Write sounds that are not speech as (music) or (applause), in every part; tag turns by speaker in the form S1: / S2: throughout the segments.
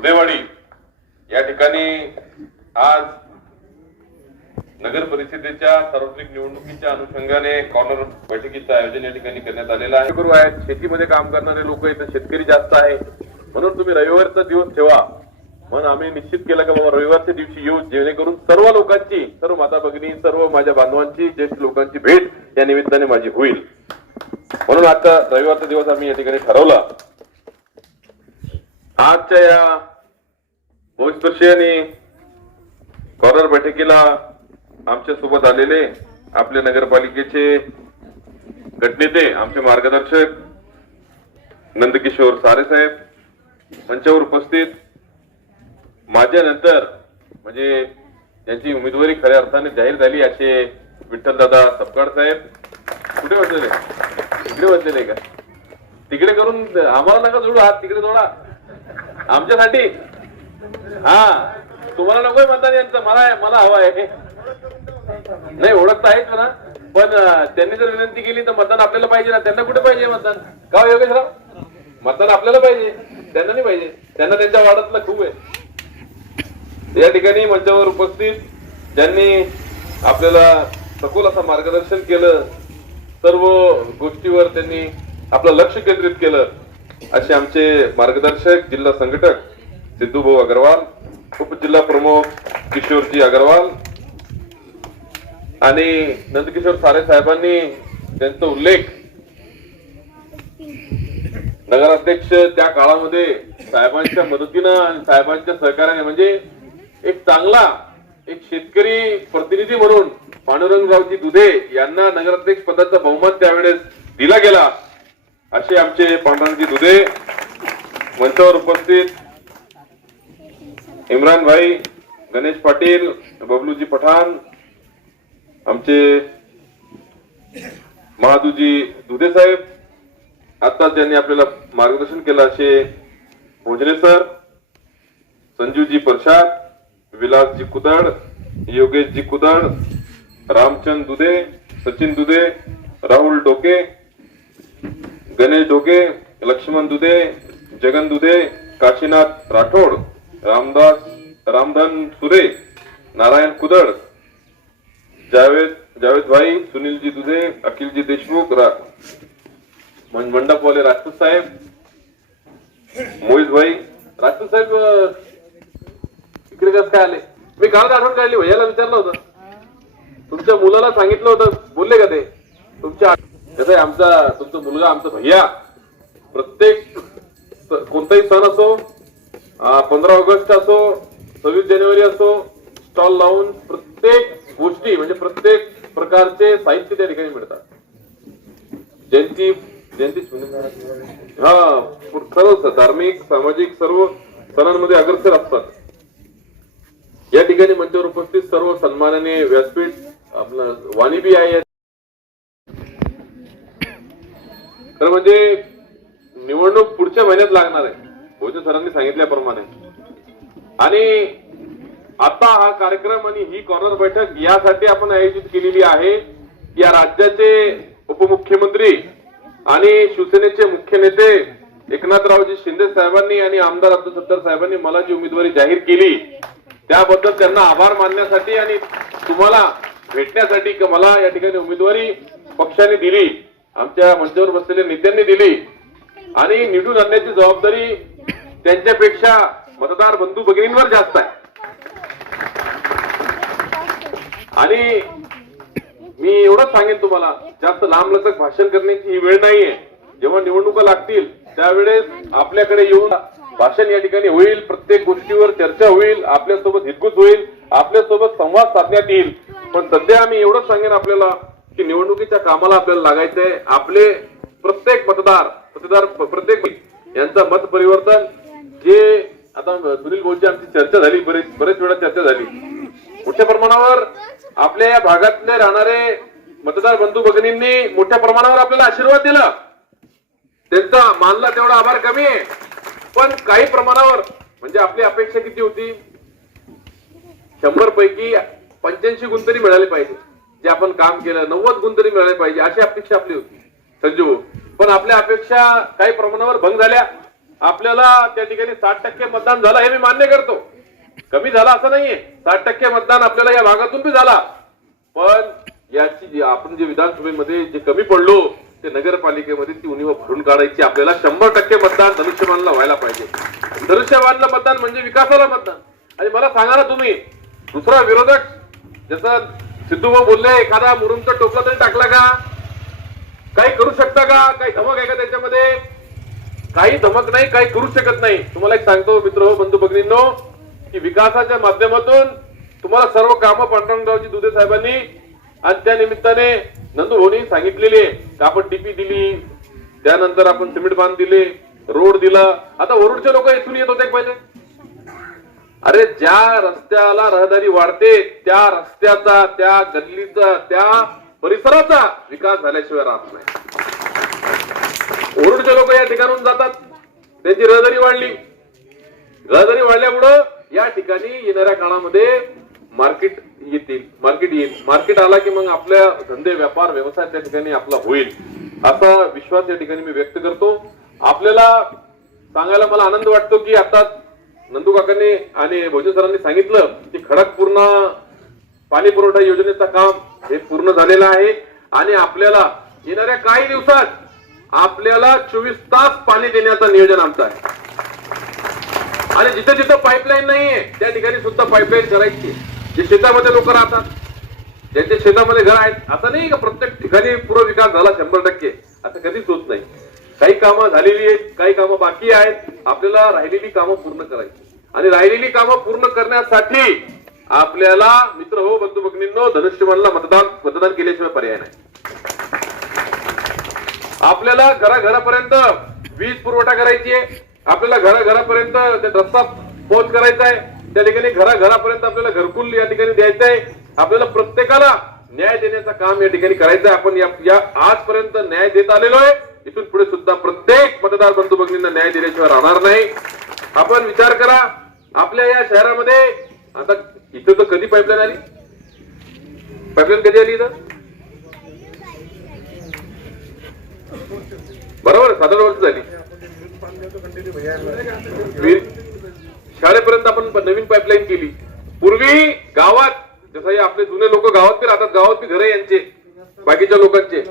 S1: दुधेवाडी या ठिकाणी आज नगर परिषदेच्या सार्वत्रिक निवडणुकीच्या अनुषंगाने कॉर्नर बैठकीचं आयोजन या ठिकाणी करण्यात आलेलं आहे. गुरु आहेत. शेतीमध्ये काम करणारे लोक इथं शेतकरी जास्त आहे. म्हणून तुम्ही रविवारचा दिवस ठेवा. म्हणून आम्ही निश्चित केलं की बाबा रविवारच्या दिवशी येऊ जेणेकरून सर्व लोकांची सर्व माता भगिनी सर्व माझ्या बांधवांची ज्येष्ठ लोकांची भेट या निमित्ताने माझी होईल. म्हणून आता रविवारचा दिवस आम्ही या ठिकाणी ठरवला. आजच्या या बहुस्पर्शीय आणि कॉर्नर बैठकीला आमच्यासोबत आलेले आपल्या नगरपालिकेचे गटनेते आमचे मार्गदर्शक नंदकिशोर सारे साहेब मंचावर उपस्थित. माझ्या नंतर म्हणजे त्यांची उमेदवारी खऱ्या अर्थाने जाहीर झाली असे विठ्ठलदादा सपकाळ साहेब. कुठे बसलेले? तिकडे बसलेले का? तिकडे करून आम्हाला नका जोडू हात तिकडे जोडा. आमच्यासाठी हा. तुम्हाला नकोय मतदान यांचं. मला मला हवं आहे. नाही ओळखता आहेच म्हणा. पण त्यांनी जर विनंती केली तर मतदान आपल्याला पाहिजे ना. त्यांना कुठे पाहिजे मतदान? का हो, योगेशराव? मतदान आपल्याला पाहिजे. त्यांना नाही पाहिजे. त्यांना त्यांच्या वार्डातलं खूप आहे. या ठिकाणी मंचावर उपस्थित ज्यांनी आपल्याला सखोल असं मार्गदर्शन केलं सर्व गोष्टीवर त्यांनी आपलं लक्ष केंद्रित केलं असे आमचे मार्गदर्शक जिल्हा संघटक सिद्धूभाऊ अग्रवाल उपजिल्हा प्रमुख किशोरजी अग्रवाल आणि नंदकिशोर सारे साहेबांनी त्यांचा उल्लेख नगराध्यक्ष त्या काळामध्ये साहेबांच्या मदतीनं आणि साहेबांच्या सहकार्याने म्हणजे एक चांगला एक शेतकरी प्रतिनिधी म्हणून पांडुरंगरावजी दुधे यांना नगराध्यक्ष पदाचा बहुमान त्यावेळेस दिला गेला. असे आमचे पांडुरंगजी दुधे मंचावर उपस्थित इम्रान भाई गणेश पाटील बबलूजी पठाण आमचे महादूजी दुधे साहेब आता ज्यांनी आपल्याला मार्गदर्शन केलं असे भोजने सर संजूजी प्रसाद विलासजी कुदळ योगेशजी कुदळ रामचंद दुधे सचिन दुधे राहुल डोके गणेश डोके लक्ष्मण दुधे जगन दुधे काशीनाथ राठोड रामदास रामधन सुरे नारायण कुदळ जावेद जावेद भाई सुनीलजी दुधे अखिलजी देशमुख रा- मन- मंडपवाले राजपूत साहेब मोहित भाई राजपूत साहेब इकडे कसं काय आले? मी काल आठवण काढली भैयाला विचारलं होतं. तुमच्या मुलाला सांगितलं होतं बोलले का ते? तुमच्या कसं आहे आमचा तुमचा मुलगा आमचा भैया. प्रत्येक कोणताही सण असो पंधरा ऑगस्ट असो सव्वीस जानेवारी असो स्टॉल लावून प्रत्येक गोष्टी म्हणजे प्रत्येक प्रकारचे साहित्य त्या ठिकाणी मिळतात. जयंती जयंती हा सर्व धार्मिक सामाजिक सर्व सणांमध्ये अग्रसर असतात. या ठिकाणी मंचावर उपस्थित सर्व सन्मानाने व्यासपीठ आपलं वाणी बी आहे. तर म्हणजे निवडणूक पुढच्या महिन्यात लागणार आहे. भोजन सरांनी सांगितल्याप्रमाणे. आणि आता हा कार्यक्रम आणि ही कॉर्नर बैठक यासाठी आपण आयोजित केलेली आहे. या राज्याचे उपमुख्यमंत्री आणि शिवसेनेचे मुख्य नेते एकनाथरावजी शिंदे साहेबांनी आणि आमदार अब्दुल सत्तार साहेबांनी मला जी उमेदवारी जाहीर केली त्याबद्दल त्यांना आभार मानण्यासाठी आणि तुम्हाला भेटण्यासाठी की मला या ठिकाणी उमेदवारी पक्षाने दिली आमच्या मंचावर बसलेल्या नेत्यांनी दिली. आणि निवडून आणण्याची जबाबदारी त्यांच्यापेक्षा मतदार बंधू भगिनींवर जास्त आहे. आणि मी एवढंच सांगेन तुम्हाला जास्त लांबलचक भाषण करण्याची ही वेळ नाहीये. जेव्हा निवडणुका लागतील त्यावेळेस आपल्याकडे येऊन भाषण या ठिकाणी होईल प्रत्येक गोष्टीवर चर्चा होईल आपल्यासोबत हितगुज होईल आपल्यासोबत संवाद साधण्यात येईल. पण सध्या आम्ही एवढंच सांगेन आपल्याला की निवडणुकीच्या कामाला आपल्याला लागायचंय. आपले प्रत्येक मतदार मतदार प्रत्येक यांचं मत परिवर्तन जे आता सुनील बोलची आमची चर्चा झाली बरेच बरेच वेळा चर्चा झाली. मोठ्या प्रमाणावर आपल्या या भागातले राहणारे मतदार बंधू भगिनींनी मोठ्या प्रमाणावर आपल्याला आशीर्वाद दिला. त्यांचा मानला तेवढा आभार कमी आहे. पण काही प्रमाणावर म्हणजे आपली अपेक्षा किती होती? शंभर पैकी पंच्याऐंशी गुण तरी मिळाले पाहिजे. जे आपण काम केलं नव्वद गुण तरी मिळाले पाहिजे अशी अपेक्षा आपली होती. संजू पण आपल्या अपेक्षा काही प्रमाणावर भंग झाल्या. आपल्याला त्या ठिकाणी साठ टक्के मतदान झालं हे मी मान्य करतो. कमी झालं असं नाहीये. साठ टक्के मतदान आपल्याला या भागातून बी झाला. पण याची जी आपण जे विधानसभेमध्ये जे कमी पडलो ते नगरपालिकेमध्ये ती उणीव भरून काढायची आपल्याला शंभर टक्के मतदान धनुष्यबाणला व्हायला पाहिजे. धनुष्यबाणला मतदान म्हणजे विकासाला मतदान. आणि मला सांगा ना तुम्ही दुसरा विरोधक जसं सिद्धू भाऊ बोलले एखादा मुरुमचा टोपला तरी टाकला का? काही करू शकता का? काही धमक आहे का त्याच्यामध्ये? काही धमक नाही काही करू शकत नाही. तुम्हाला एक सांगतो मित्र हो बंधू भगिनींनो की विकासाच्या माध्यमातून तुम्हाला सर्व कामं पांडुरंगरावजी दुधे साहेबांनी आणि त्या निमित्ताने नंदू सांगितलेली आहे आपण डीपी दिली त्यानंतर आपण सिमेंट बांध दिले रोड दिला. आता वरुडचे लोक इथून येत होते पहिले. अरे ज्या रस्त्याला रहदारी वाढते त्या रस्त्याचा त्या गल्लीचा त्या परिसराचा विकास झाल्याशिवाय राहत नाही. उरुडचे लोक या ठिकाणून जातात. त्यांची रहदारी वाढली. रहदारी वाढल्यामुळं या ठिकाणी येणाऱ्या काळामध्ये मार्केट येतील. मार्केट येईल. मार्केट आला की मग आपल्या धंदे व्यापार व्यवसाय त्या ठिकाणी आपला होईल. असा विश्वास या ठिकाणी मी व्यक्त करतो. आपल्याला सांगायला मला आनंद वाटतो की आता नंदू काकांनी आणि भोजन सरांनी सांगितलं की खडकपूर्ण पाणी पुरवठा योजनेचं काम हे पूर्ण झालेलं आहे आणि आपल्याला येणाऱ्या काही दिवसात आपल्याला चोवीस तास पाणी देण्याचं नियोजन आमचं आहे. आणि जिथं जिथं पाईपलाईन नाहीये त्या ठिकाणी सुद्धा पाईपलाईन करायची. जे शेतामध्ये लोक राहतात ज्यांच्या शेतामध्ये घर आहेत असं नाही का प्रत्येक ठिकाणी पूर्ण विकास झाला शंभर टक्के. असं कधीच होत नाही. काही कामं झालेली आहेत काही कामं बाकी आहेत. आपल्याला राहिलेली कामं पूर्ण करायची. आणि राहिलेली कामं पूर्ण करण्यासाठी आपल्याला मित्र हो बंधू भगिनींनो धनुष्यबाणला मतदान मतदान केल्याशिवाय पर्याय नाही. आपल्याला घराघरापर्यंत वीज पुरवठा करायची आहे. आपल्याला घराघरापर्यंत रस्ता पोच करायचा आहे. त्या ठिकाणी घराघरापर्यंत आपल्याला घरकुल या ठिकाणी द्यायचं आहे. आपल्याला प्रत्येकाला न्याय देण्याचं काम या ठिकाणी करायचं आहे. आपण या या आजपर्यंत न्याय देत आलेलो आहे. इथून पुढे सुद्धा प्रत्येक मतदार बंधू भगिनींना न्याय दिल्याशिवाय राहणार नाही. आपण विचार करा आपल्या या शहरामध्ये आता इथं तर कधी पाईपलाईन आली? पाईपलाईन कधी आली इथं? बरोबर साधारण वर्ष झाली. शाळेपर्यंत आपण नवीन पाईपलाईन केली. पूर्वी गावात जसं हे आपले जुने लोक गावात बी राहतात गावात बी घर आहे यांचे बाकीच्या लोकांचे.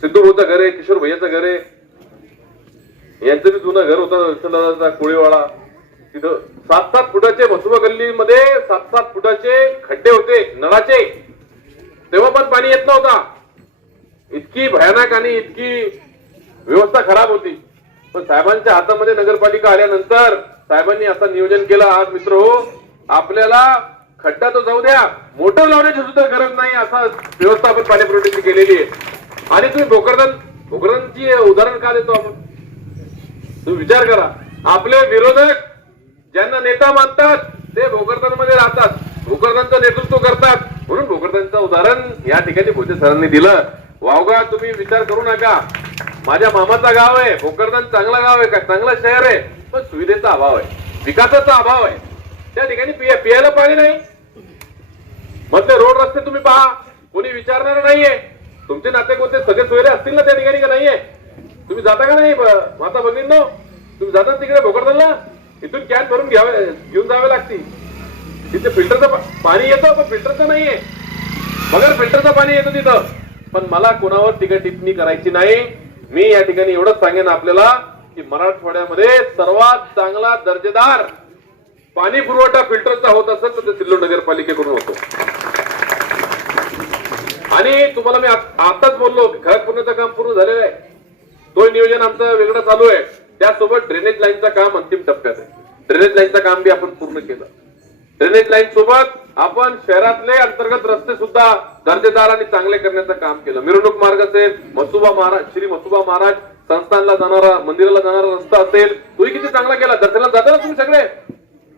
S1: सिद्धू भाऊचं घर आहे किशोर भैयाचं घर आहे. यांचं बी जुनं घर होतं विठ्ठलदादाचा कोळीवाडा. तिथं सात सात फुटाचे मसुबा गल्लीमध्ये सात सात फुटाचे खड्डे होते नळाचे. तेव्हा पण पाणी येत नव्हता. इतकी भयानक आणि इतकी व्यवस्था खराब होती. पण साहेबांच्या हातामध्ये नगरपालिका आल्यानंतर साहेबांनी असं नियोजन केलं. आज मित्र हो आपल्याला खड्डा तो जाऊ द्या. मोटर लावण्याची सुद्धा गरज नाही. असा व्यवस्थापन पाणी पुरवठ्याची केलेली आहे. आणि तुम्ही भोकरदन भोकरदनची उदाहरण का देतो आपण? तुम्ही विचार करा. आपले विरोधक ज्यांना नेता मानतात ते भोकरदनमध्ये राहतात. भोकरदनचं नेतृत्व करतात. म्हणून भोकरदनचं उदाहरण या ठिकाणी भोजे सरांनी दिलं. वावगा तुम्ही विचार करू नका. माझ्या मामाचा गाव आहे भोकरदन चांगला गाव आहे का चांगलं शहर आहे पण सुविधेचा अभाव आहे विकासाचा अभाव आहे. त्या ठिकाणी पिया- पियायला पाणी नाही. मधले रोड रस्ते तुम्ही पहा कोणी विचारणार नाहीये. तुमचे नाते कोणते सगळे सोयरे असतील ना त्या ठिकाणी का नाहीये? तुम्ही जाता का नाही माता भगिनींनो? तुम्ही जाता तिकडे भोकरदनला? इथून कॅन भरून घ्यावे घेऊन जावे लागते तिथे फिल्टरचं पाणी येतं पण फिल्टरचं नाहीये. मगर फिल्टरचं पाणी येतं तिथं. पण मला कोणावर टीका टिप्पणी करायची नाही. मी या ठिकाणी एवढंच सांगेन आपल्याला की मराठवाड्यामध्ये सर्वात चांगला दर्जेदार पाणी पुरवठा फिल्टरचा होत असेल तर ते सिल्लोड नगरपालिकेकडून होतो. आणि तुम्हाला मी आताच बोललो घर पुण्याचं काम पूर्ण झालेलं आहे. तो नियोजन आमचं वेगळं चालू आहे. त्यासोबत ड्रेनेज लाईनचं काम अंतिम टप्प्यात आहे. ड्रेनेज लाईनचं काम बी आपण पूर्ण केलं. ड्रेनेज लाईन सोबत आपण शहरातले अंतर्गत रस्ते सुद्धा दर्जेदार आणि चांगले करण्याचं काम केलं. मिरवणूक मार्ग असेल मसुबा महाराज श्री मसुबा महाराज संस्थानला जाणारा मंदिराला जाणारा रस्ता असेल तोही किती चांगला केला. दर्शनाला जाताना तुम्ही सगळे.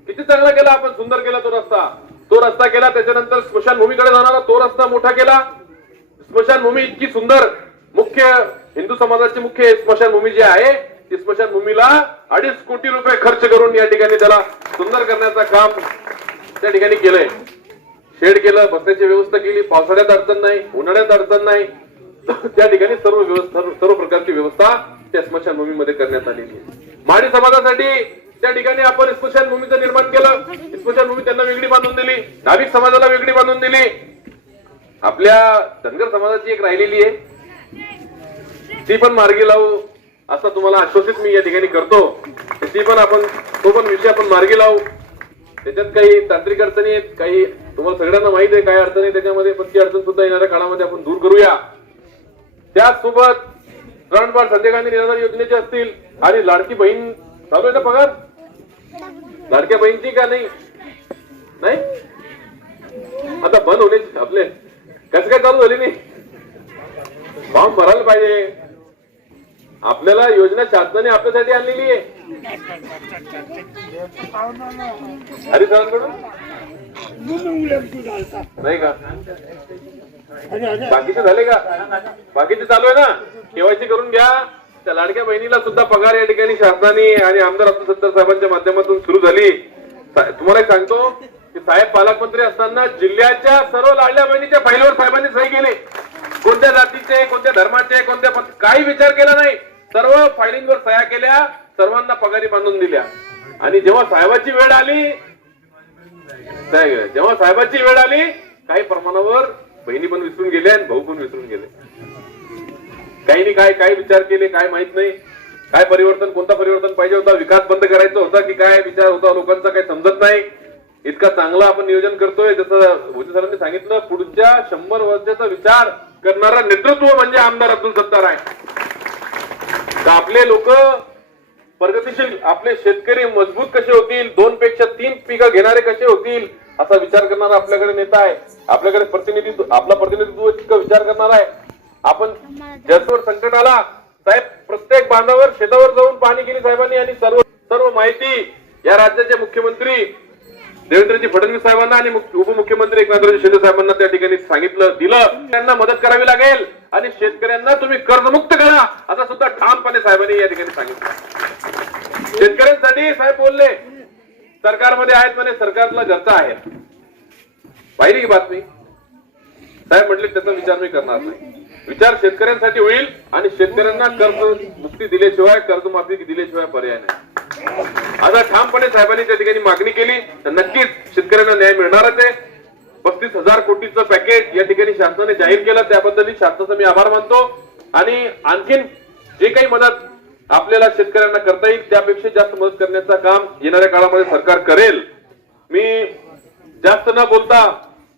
S1: किती चांगला केला आपण सुंदर केला तो रस्ता. तो रस्ता केला त्याच्यानंतर स्मशानभूमीकडे जाणारा तो रस्ता मोठा केला. स्मशानभूमी इतकी सुंदर. मुख्य हिंदू समाजाची मुख्य स्मशानभूमी जी आहे ती स्मशानभूमीला अडीच कोटी रुपये खर्च करून या ठिकाणी त्याला सुंदर करण्याचं काम त्या ठिकाणी केलंय. शेड केलं बसण्याची व्यवस्था केली पावसाळ्यात अडचण नाही उन्हाळ्यात अडचण नाही. त्या ठिकाणी सर्व व्यवस्था सर्व प्रकारची व्यवस्था त्या स्मशानभूमीमध्ये करण्यात आलेली आहे. माडी समाजासाठी त्या ठिकाणी आपण स्मशानभूमीचं निर्माण केलं. स्मशानभूमी त्यांना वेगळी बांधून दिली. नाविक समाजाला वेगळी बांधून दिली. आपल्या धनगर समाजाची एक राहिलेली आहे. ती पण मार्गी लावू असं तुम्हाला आश्वासित मी या ठिकाणी करतो. ती पण आपण तो पण विषय आपण मार्गी लावू. त्याच्यात काही तांत्रिक अडचणी आहेत काही तुम्हाला सगळ्यांना माहीत आहे काय अडचण आहे त्याच्यामध्ये पण ती अडचण सुद्धा येणाऱ्या काळामध्ये आपण दूर करूया. त्याचसोबत रणपाट संजय गांधी निराधार योजनेचे असतील आणि लाडकी बहीण. चालू आहे ना पगार? लाडक्या बहीणची का नाही? नाही? आता बंद होण्याची आपले कसं काय चालू झाली नाही? फॉर्म भरायला पाहिजे. आपल्याला योजना शासनाने आपल्यासाठी आणलेली आहे. हरी नाही का? बाकीचे झाले का? बाकीचे चालू आहे ना? केवायसी करून घ्या. त्या लाडक्या बहिणीला सुद्धा पगार या ठिकाणी शासनाने आणि आमदार अब्दुल सत्तार साहेबांच्या माध्यमातून सुरू झाली. तुम्हाला एक सांगतो की साहेब पालकमंत्री असताना जिल्ह्याच्या सर्व लाडल्या बहिणीच्या फाईलवर साहेबांनी सही केली. कोणत्या जातीचे कोणत्या धर्माचे कोणत्या काही विचार केला नाही. सर्व फायलिंगवर सह्या केल्या सर्वांना पगारी बांधून दिल्या. आणि जेव्हा साहेबाची वेळ आली काय- जेव्हा साहेबांची वेळ आली काही प्रमाणावर बहिणी पण विसरून गेले आणि भाऊ पण विसरून गेले. काही काय काय विचार केले काय माहीत नाही. काय परिवर्तन कोणता परिवर्तन पाहिजे होता? विकास बंद करायचा होता की काय? विचार होता लोकांचा काही समजत नाही. इतका चांगला आपण नियोजन करतोय जसं भोजे सरांनी सांगितलं पुढच्या शंभर वर्षाचा विचार करणारा नेतृत्व म्हणजे आमदार अब्दुल सत्तार आहे. तर आपले लोक प्रगतीशील आपले शेतकरी मजबूत कसे होतील? दोन पेक्षा तीन पिकं घेणारे कसे होतील? असा विचार करणारा आपल्याकडे नेता आहे. आपल्याकडे प्रतिनिधी आपला प्रतिनिधित्व इतकं विचार करणार आहे. आपण ज्याच्यावर संकट आला साहेब प्रत्येक बांधावर शेतावर जाऊन पाणी केली साहेबांनी आणि सर्व सर्व माहिती या राज्याचे मुख्यमंत्री देवेंद्रजी फडणवीस साहेबांना आणि उपमुख्यमंत्री एकनाथराव शिंदे साहेबांना त्या ठिकाणी सांगितलं दिलं. त्यांना मदत करावी लागेल आणि शेतकऱ्यांना तुम्ही कर्जमुक्त करा असं सुद्धा ठामपणे साहेबांनी या ठिकाणी सांगितलं. कधी साहेब बोलले सरकारमध्ये आहेत म्हणे सरकारला जनता आहे. पाहिली ही बातमी. साहेब म्हटले त्याचा विचार मी करणार नाही. विचार शेतकऱ्यांसाठी होईल आणि शेतकऱ्यांना कर्ज मुक्ती दिल्याशिवाय कर्जमाफी दिल्याशिवाय पर्याय नाही. आता ठामपणे साहेबांनी त्या ठिकाणी मागणी केली तर नक्कीच शेतकऱ्यांना न्याय मिळणारच आहे. पस्तीस हजार कोटीचं पॅकेज या ठिकाणी शासनाने जाहीर केलं त्याबद्दल शासनाचा मी आभार मानतो. आणि आणखीन जे काही मदत आपल्याला शेतकऱ्यांना करता येईल त्यापेक्षा जास्त मदत करण्याचं काम येणाऱ्या काळामध्ये सरकार करेल. मी जास्त न बोलता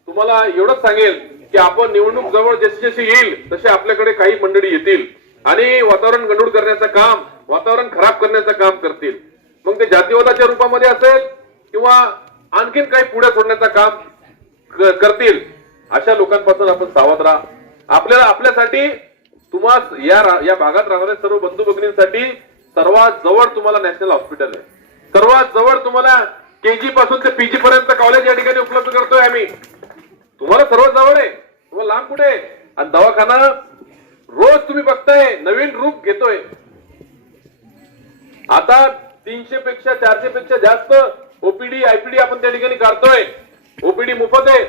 S1: तुम्हाला एवढंच सांगेल की आपण निवडणूक जवळ जशी जशी येईल तसे आपल्याकडे काही मंडळी येतील आणि वातावरण गंडूळ करण्याचं काम वातावरण खराब करण्याचं काम करतील. मग ते जातीवादाच्या रूपामध्ये असेल किंवा आणखीन काही पुढे सोडण्याचं काम क- करतील अशा लोकांपासून आपण सावध राहा. आपल्याला आपल्यासाठी तुम्हा या या भागात राहणाऱ्या सर्व बंधू भगिनींसाठी सर्वात जवळ तुम्हाला नॅशनल हॉस्पिटल आहे. सर्वात जवळ तुम्हाला केजी पासून ते पीजी पर्यंत कॉलेज या ठिकाणी उपलब्ध करतोय आम्ही. तुम्हाला सर्वात जवळ आहे. तुम्हाला लांब कुठे आणि दवाखाना रोज तुम्ही बघताय नवीन रूप घेतोय. आता तीनशे पेक्षा चारशे पेक्षा जास्त ओपीडी आयपीडी आपण त्या ठिकाणी काढतोय. ओपीडी मोफत आहे.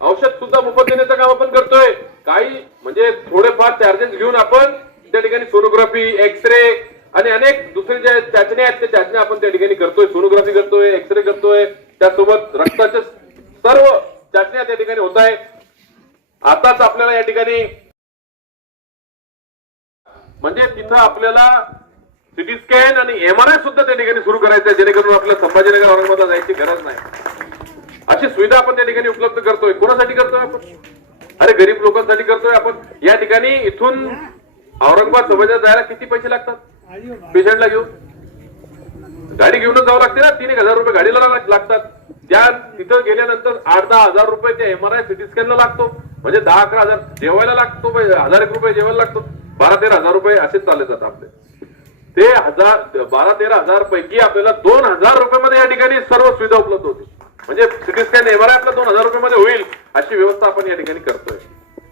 S1: औषध सुद्धा मोफत देण्याचं काम आपण करतोय. काही म्हणजे थोडेफार चार्जेस घेऊन आपण त्या ठिकाणी सोनोग्राफी एक्सरे आणि अनेक दुसरे जे चाचण्या आहेत त्या चाचण्या आपण त्या ठिकाणी करतोय. सोनोग्राफी करतोय एक्सरे करतोय. त्यासोबत रक्ताच्या सर्व चाचण्या त्या ठिकाणी होत आहे आताच आपल्याला या ठिकाणी म्हणजे तिथं आपल्याला सिटी स्कॅन आणि एमआरआय सुद्धा त्या ठिकाणी सुरू करायचं आहे. जेणेकरून आपल्याला संभाजीनगर औरंगाबादला जायची गरज नाही. अशी सुविधा आपण त्या ठिकाणी उपलब्ध करतोय. कोणासाठी करतोय आपण? अरे गरीब लोकांसाठी करतोय आपण. या ठिकाणी इथून औरंगाबाद संभाजीनगर जायला किती पैसे लागतात? पेशंटला घेऊन. गाडी घेऊनच जावं लागते ना. तीन एक हजार रुपये गाडीला लागतात. त्या तिथं गेल्यानंतर आठ दहा हजार रुपये त्या एमआरआय सिटी स्कॅनला लागतो. म्हणजे दहा अकरा हजार जेवायला लागतो. म्हणजे हजार एक रुपये जेवायला लागतो. बारा तेरा हजार रुपये असेच चालले जातात आपले. ते हजार बारा तेरा हजार पैकी आपल्याला दोन हजार रुपये मध्ये या ठिकाणी सर्व सुविधा उपलब्ध होती म्हणजे सिटी स्कॅन एमआरआय आपला दोन हजार रुपये मध्ये होईल. अशी व्यवस्था आपण या ठिकाणी करतोय.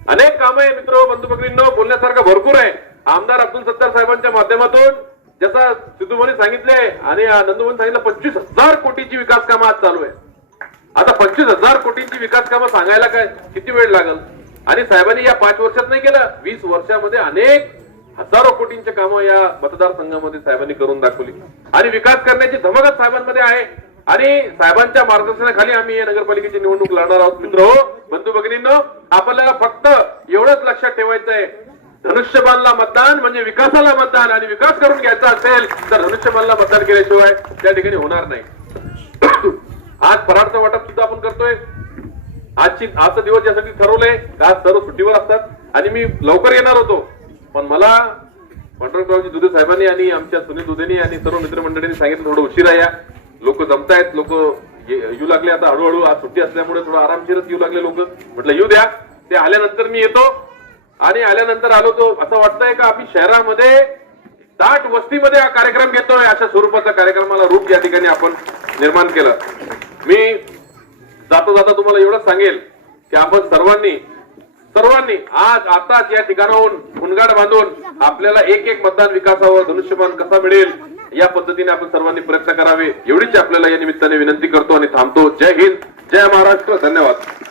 S1: अनेक काम आहे मित्र बंधू भगिनींनो बोलण्यासारखं भरपूर आहे. आमदार अब्दुल सत्तार साहेबांच्या माध्यमातून जसा सिद्धूभाऊनी सांगितले आणि नंदूभाऊनी सांगितलं पंचवीस हजार कोटीची विकास कामं आज चालू आहे आता पंचवीस हजार कोटींची विकास कामं सांगायला काय किती वेळ लागल? आणि साहेबांनी या पाच वर्षात नाही केलं वीस वर्षामध्ये अनेक हजारो कोटींची कामं या मतदारसंघामध्ये साहेबांनी करून दाखवली. आणि विकास करण्याची धमकच साहेबांमध्ये आहे. आणि साहेबांच्या मार्गदर्शनाखाली आम्ही या नगरपालिकेची निवडणूक लढणार आहोत. मित्र हो बंधू भगिनींनो आपल्याला फक्त एवढंच लक्षात ठेवायचं आहे धनुष्यबाणला मतदान म्हणजे विकासाला मतदान आणि विकास करून घ्यायचा असेल तर धनुष्यबाणला मतदान केल्याशिवाय त्या ठिकाणी होणार नाही. (coughs) आज फराडचं वाटप सुद्धा आपण करतोय. आजची आजचा दिवस यासाठी ठरवलंय आज सर्व सुट्टीवर असतात. आणि मी लवकर येणार होतो. पण मला पंढरपूरजी दुधे साहेबांनी आणि आमच्या सुनील दुधेनी आणि सर्व मित्रमंडळींनी सांगितलं थोडं उशिरा या. लोक जमतायत लोक येऊ लागले आता हळूहळू आज सुट्टी असल्यामुळे थोडं आरामशीरच येऊ लागले लोक. म्हटलं येऊ द्या. ते आल्यानंतर मी येतो. आणि आल्यानंतर आलो तो असं वाटतंय का आम्ही शहरामध्ये दाट वस्तीमध्ये हा कार्यक्रम घेतोय अशा स्वरूपाचा कार्यक्रमाला रूप या ठिकाणी आपण निर्माण केलं. मी जाता जाता तुम्हाला एवढंच सांगेल की आपण सर्वांनी सर्वांनी आज आताच या ठिकाणाहून मुनगाड बांधून आपल्याला एक एक मतदान विकासावर धनुष्यमान कसा मिळेल या पद्धतीने आपण सर्वांनी प्रयत्न करावे. एवढीच आपल्याला या निमित्ताने विनंती करतो आणि थांबतो. जय हिंद जय महाराष्ट्र. धन्यवाद.